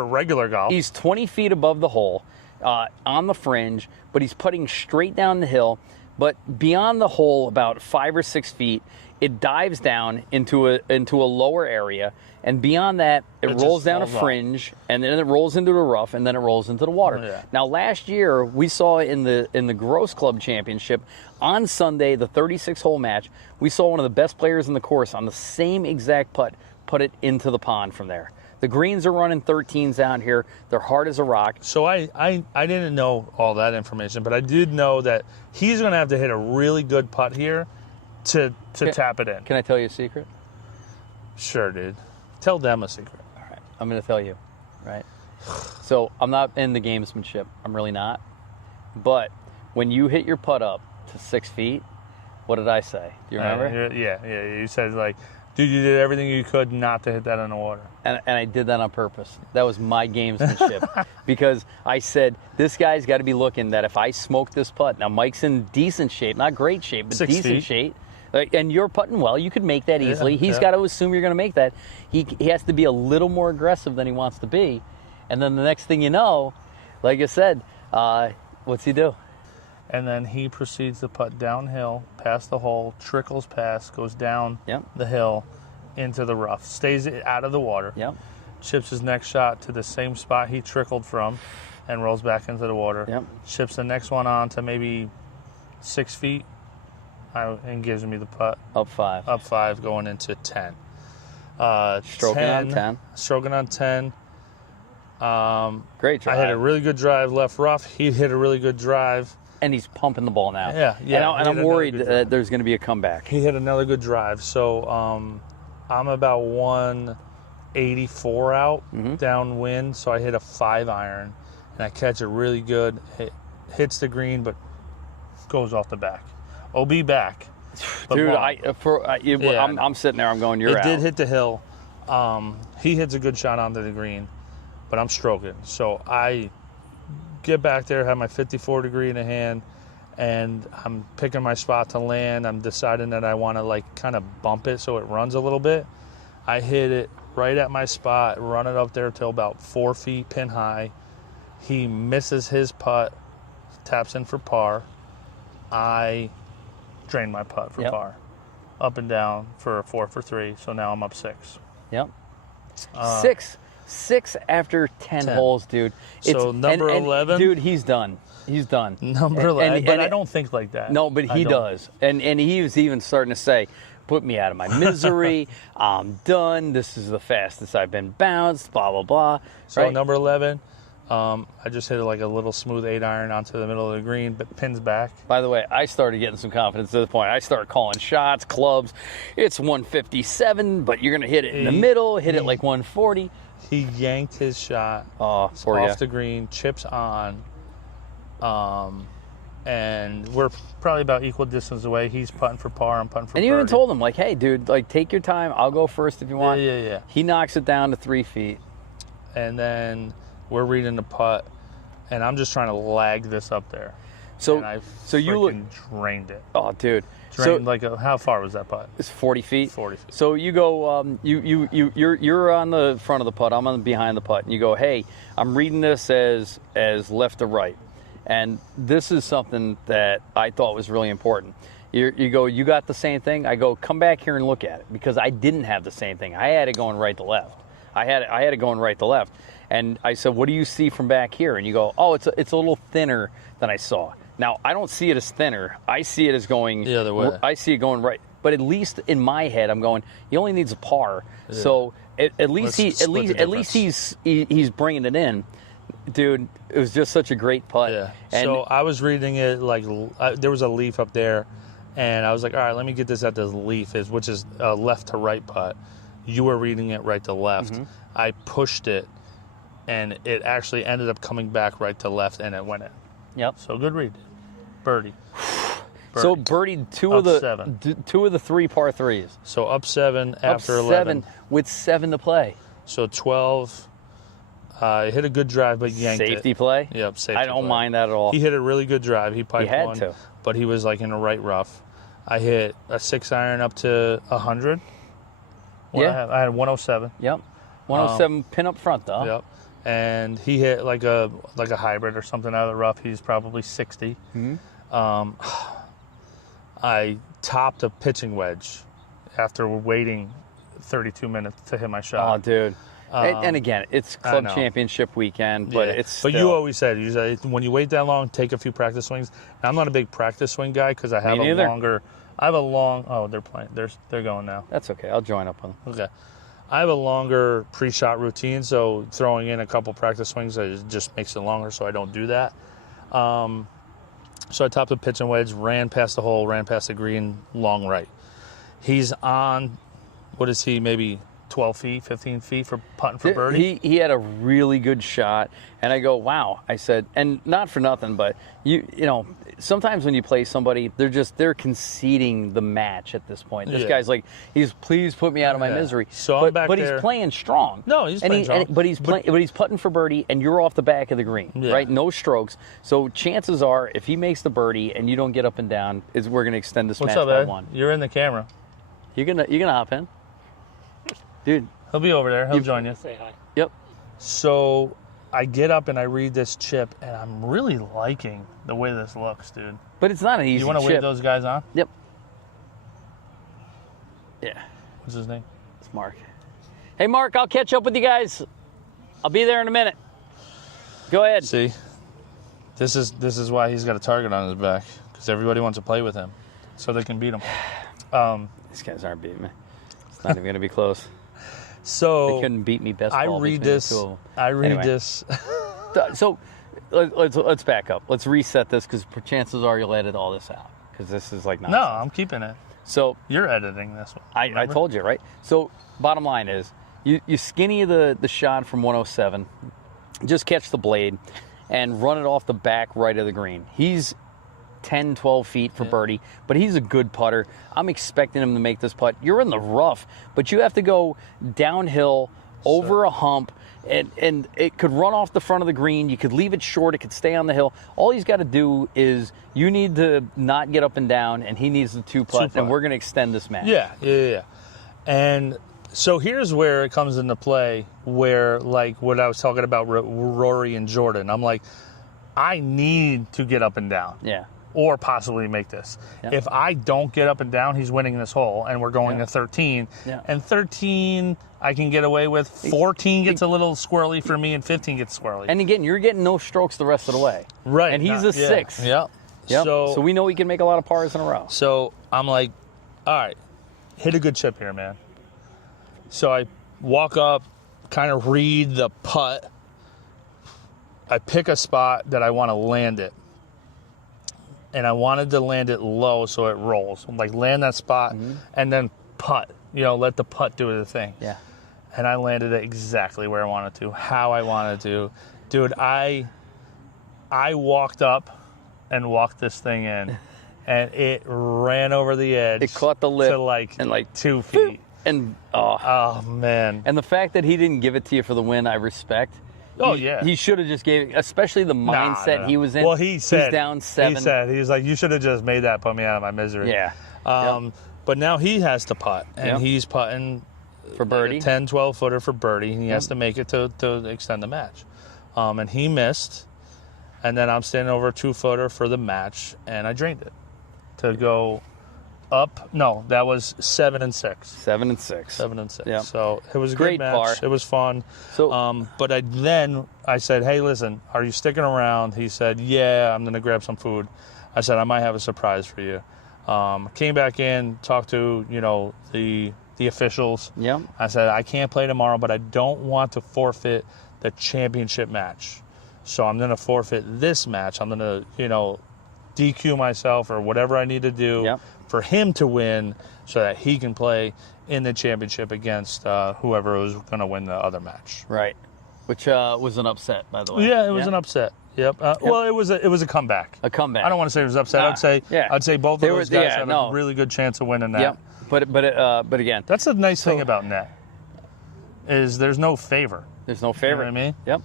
regular golf. He's 20 feet above the hole, on the fringe, but he's putting straight down the hill. But beyond the hole, about 5 or 6 feet, it dives down into a lower area, and beyond that, it rolls down a fringe, and then it rolls into the rough, and then it rolls into the water. Yeah. Now, last year we saw in the Gross Club Championship on Sunday, the 36-hole match, we saw one of the best players in the course on the same exact putt put it into the pond from there. The greens are running 13s out here. They're hard as a rock. So I didn't know all that information, but I did know that he's going to have to hit a really good putt here to tap it in. Can I tell you a secret? Sure, dude. Tell them a secret. All right. I'm going to tell you, right? So I'm not in the gamesmanship. I'm really not. But when you hit your putt up to 6 feet, what did I say? Do you remember? Yeah. You said, like, dude, you did everything you could not to hit that in the water. And I did that on purpose. That was my gamesmanship. Because I said, this guy's got to be looking that if I smoke this putt, now Mike's in decent shape, not great shape, but 6 decent feet. shape. And you're putting well. You could make that easily. He's got to assume you're going to make that. He has to be a little more aggressive than he wants to be. And then the next thing you know, like I said, what's he do? And then he proceeds to putt downhill, past the hole, trickles past, goes down the hill into the rough, stays out of the water, chips his next shot to the same spot he trickled from, and rolls back into the water. Chips the next one on to maybe 6 feet, and gives me the putt. Up 5. Up 5, going into 10. Stroking on 10. Stroking on 10. Great drive. I hit a really good drive left rough. He hit a really good drive. And he's pumping the ball now. Yeah. And I'm worried that there's going to be a comeback. He hit another good drive. So I'm about 184 out downwind. So I hit a 5-iron, and I catch it really good. Hits the green, but goes off the back. OB back. Dude, I'm sitting there. I'm going, you're out. It did hit the hill. He hits a good shot onto the green, but I'm stroking. So I get back there, have my 54 degree in the hand, and I'm picking my spot to land. I'm deciding that I want to like kind of bump it so it runs a little bit. I hit it right at my spot, run it up there till about 4 feet pin high. He misses his putt, taps in for par. I drain my putt for par. Up and down for a 4 for 3. So now I'm up 6. Yep. 6 after 10 holes, dude. So number 11, dude, he's done. He's done. Number 11, but I don't think like that. No, but he does. And he was even starting to say, put me out of my misery. I'm done. This is the fastest I've been bounced. Blah blah blah. So number 11. I just hit like a little smooth 8-iron onto the middle of the green, but pins back. By the way, I started getting some confidence at this point. I started calling shots, clubs. It's 157, but you're going to hit it in the middle, hit it like 140. He yanked his shot off the green, chips on, and we're probably about equal distance away. He's putting for par, I'm putting for And birdie. you even told him, like, hey, dude, like, take your time. I'll go first if you want. Yeah. He knocks it down to 3 feet. And then we're reading the putt, and I'm just trying to lag this up there. So you drained it. Oh, dude. How far was that putt? It's 40 feet. 40 feet. So you go, you're on the front of the putt. I'm on behind the putt, and you go, hey, I'm reading this as left to right, and this is something that I thought was really important. You go, you got the same thing. I go, come back here and look at it, because I didn't have the same thing. I had it going right to left. I had it going right to left, and I said, what do you see from back here? And you go, oh, it's a little thinner than I saw. Now, I don't see it as thinner. I see it as going the other way. I see it going right. But at least in my head, I'm going, he only needs a par. Yeah. So at least he's bringing it in. Dude, it was just such a great putt. Yeah. And so I was reading it like there was a leaf up there, and I was like, all right, let me get this at the leaf, which is a left to right putt. You were reading it right to left. Mm-hmm. I pushed it, and it actually ended up coming back right to left, and it went in. Yep. So good read. Birdie. So birdied two of the 3 par 3s. So up 7 after 11. 7 with 7 to play. So 12. Hit a good drive, but yanked it. Safety play? Yep, safety I don't play. mind that at all. He hit a really good drive. He piped had one, to. But he was like in the right rough. I hit a 6-iron up to 100. I had 107. Yep. 107 pin up front, though. Yep. And he hit like a hybrid or something out of the rough. He's probably 60. Mm-hmm. I topped a pitching wedge after waiting 32 minutes to hit my shot. Oh, dude. And again, it's club championship weekend, but it's still... But you always said, when you wait that long, take a few practice swings. And I'm not a big practice swing guy because I have Oh, they're playing. They're going now. That's okay. I'll join up on them. Okay. I have a longer pre-shot routine, so throwing in a couple practice swings just makes it longer, so I don't do that. So I topped the pitching wedge, ran past the hole, ran past the green, long right. He's on, what is he, maybe 12 feet, 15 feet for putting for birdie. He had a really good shot, and I go, wow. I said, and not for nothing, but you know, sometimes when you play somebody, they're conceding the match at this point. This guy's like, please put me out of my misery. So I'm back but there. he's playing strong. No, he's playing strong. But he's putting for birdie, and you're off the back of the green, right? No strokes. So chances are, if he makes the birdie and you don't get up and down, we're gonna extend this match by 1. You're in the camera. You're gonna hop in, dude. He'll be over there. He'll join you. Say hi. Yep. So I get up and I read this chip, and I'm really liking the way this looks, dude. But it's not an easy chip. You want to wave those guys on? Yep. Yeah. What's his name? It's Mark. Hey, Mark, I'll catch up with you guys. I'll be there in a minute. Go ahead. See, this is why he's got a target on his back, because everybody wants to play with him, so they can beat him. These guys aren't beating me. It's not even going to be close. So they couldn't beat me best ball. I read this. So let's back up. Let's reset this, because chances are you'll edit all this out, because this is like nonsense. No, I'm keeping it. So you're editing this one. I told you, right? So bottom line is, you skinny the shot from 107, just catch the blade, and run it off the back right of the green. He's 10, 12 feet for birdie, but he's a good putter. I'm expecting him to make this putt. You're in the rough, but you have to go downhill over a hump, and it could run off the front of the green. You could leave it short. It could stay on the hill. All he's got to do is, you need to not get up and down, and he needs the 2-putt, and we're going to extend this match. Yeah. And so here's where it comes into play, where, like, what I was talking about Rory and Jordan. I'm like, I need to get up and down. Yeah. Or possibly make this. Yep. If I don't get up and down, he's winning this hole, and we're going to 13. Yeah. And 13, I can get away with. 14 gets a little squirrely for me, and 15 gets squirrely. And again, you're getting no strokes the rest of the way. Right. And he's a 6. Yep. So we know he can make a lot of pars in a row. So I'm like, all right, hit a good chip here, man. So I walk up, kind of read the putt. I pick a spot that I want to land it. And I wanted to land it low so it rolls. Like, land that spot and then putt. Let the putt do the thing. Yeah. And I landed it exactly where I wanted to, how I wanted to. Dude, I walked up and walked this thing in, and it ran over the edge. It caught the lip to like 2 feet. And oh man. And the fact that he didn't give it to you for the win, I respect. Oh, yeah. He should have just gave it, especially the mindset he was in. Well, he said, he's down 7. He was like, you should have just made that, put me out of my misery. Yeah. But now he has to putt, and he's putting for birdie. A 10, 12-footer for birdie, and he has to make it to extend the match. And he missed, and then I'm standing over a 2-footer for the match, and I drained it to go up. No, that was 7 and 6. 7 and 6. 7 and 6. Yep. So it was a great good match. par. It was fun. So, but I said, hey, listen, are you sticking around? He said, yeah, I'm going to grab some food. I said, I might have a surprise for you. Came back in, talked to the officials. Yeah. I said, I can't play tomorrow, but I don't want to forfeit the championship match. So I'm going to forfeit this match. I'm going to, DQ myself or whatever I need to do for him to win so that he can play in the championship against whoever was going to win the other match. Right. Which was an upset, by the way. Yeah, it was an upset. Yep. Well, it was a comeback. A comeback. I don't want to say it was upset. I'd say both of those guys had a really good chance of winning that. Yep. But again, that's the nice thing about net is there's no favor. There's no favor. You know what I mean? Yep.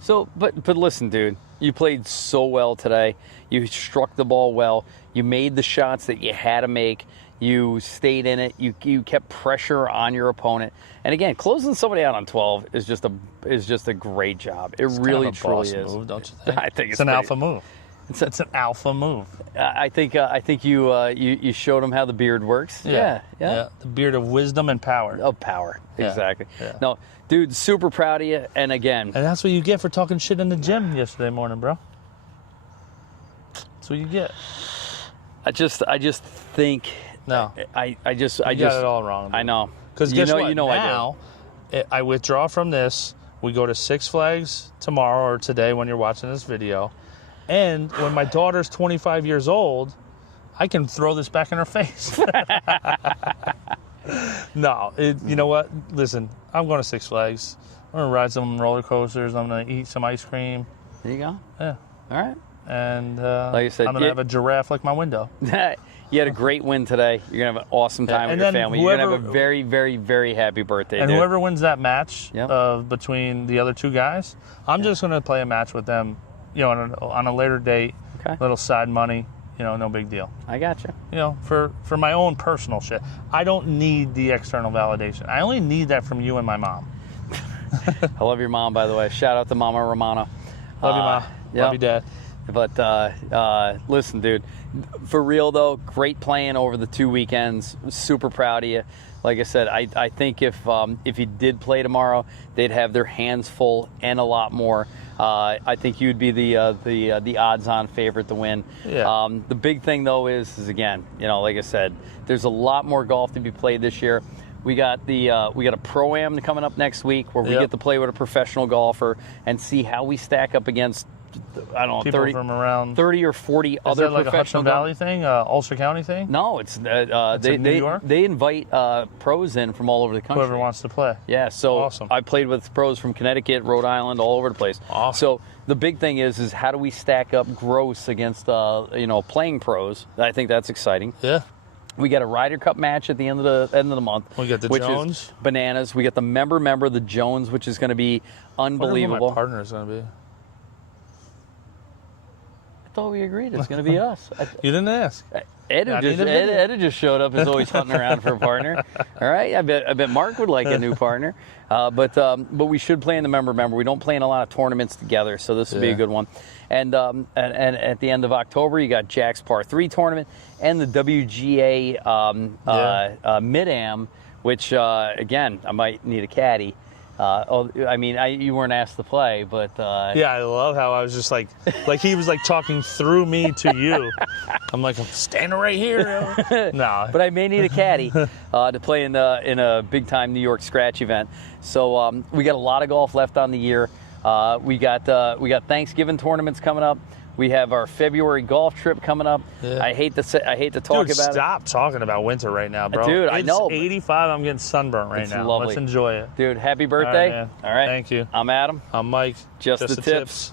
So, but listen, dude, you played so well today. You struck the ball well. You made the shots that you had to make. You stayed in it. You kept pressure on your opponent. And again, closing somebody out on 12 is just a great job. It's really truly is. Move, don't you think? I think it's an alpha move. It's an alpha move. I think you showed him how the beard works. Yeah. The beard of wisdom and power. Of power. Yeah. Exactly. Yeah. No, dude, super proud of you. And again, and that's what you get for talking shit in the gym yesterday morning, bro. That's what you get. I just think. No. I just got it all wrong. Dude. I know. Because guess what? Now, I withdraw from this. We go to Six Flags tomorrow or today when you're watching this video. And when my daughter's 25 years old, I can throw this back in her face. No, you know what? Listen, I'm going to Six Flags. I'm going to ride some roller coasters. I'm going to eat some ice cream. There you go. Yeah. All right. And like you said, I'm going to have a giraffe like my window. You had a great win today. You're going to have an awesome time with your family. You're going to have a very, very, very happy birthday, and dude. whoever wins that match between the other two guys, I'm just going to play a match with them, on a later date, little side money, no big deal. I got you. For my own personal shit. I don't need the external validation. I only need that from you and my mom. I love your mom, by the way. Shout out to Mama Romana. Love you, Ma. Love you, Dad. But listen, dude, for real though, great playing over the 2 weekends. Super proud of you. Like I said, I think if you did play tomorrow, they'd have their hands full and a lot more. I think you'd be the odds-on favorite to win. Yeah. The big thing though is again, like I said, there's a lot more golf to be played this year. We got a pro-am coming up next week where we get to play with a professional golfer and see how we stack up against, I don't know, people 30 from around 30 or 40 other is that like professional a Hudson Valley thing, Ulster County thing? No, it's in New York? They invite pros in from all over the country. Whoever wants to play. Yeah, so awesome. I played with pros from Connecticut, Rhode Island, all over the place. Awesome. So the big thing is how do we stack up gross against playing pros? I think that's exciting. Yeah. We got a Ryder Cup match at the end of the month. We got the which Jones. Is bananas. We got the member, the Jones, which is going to be unbelievable. I wonder who my partner is going to be. I thought we agreed it's going to be us. You didn't ask. Ed just showed up. Is always hunting around for a partner. All right, I bet Mark would like a new partner. But we should play in the member. We don't play in a lot of tournaments together, so this will be a good one. And at the end of October, you got Jack's Par 3 tournament and the WGA Mid-Am, which again I might need a caddy. You weren't asked to play, but yeah, I love how I was just like he was like talking through me to you. I'm like, I'm standing right here. No, but I may need a caddy to play in a big time New York scratch event. So we got a lot of golf left on the year. We got Thanksgiving tournaments coming up. We have our February golf trip coming up. Yeah. I hate to talk about it. Stop talking about winter right now, bro. Dude, I know. It's 85. I'm getting sunburnt right now. Lovely. Let's enjoy it. Dude, happy birthday. All right, man. All right. Thank you. I'm Adam. I'm Mike. Just the tips.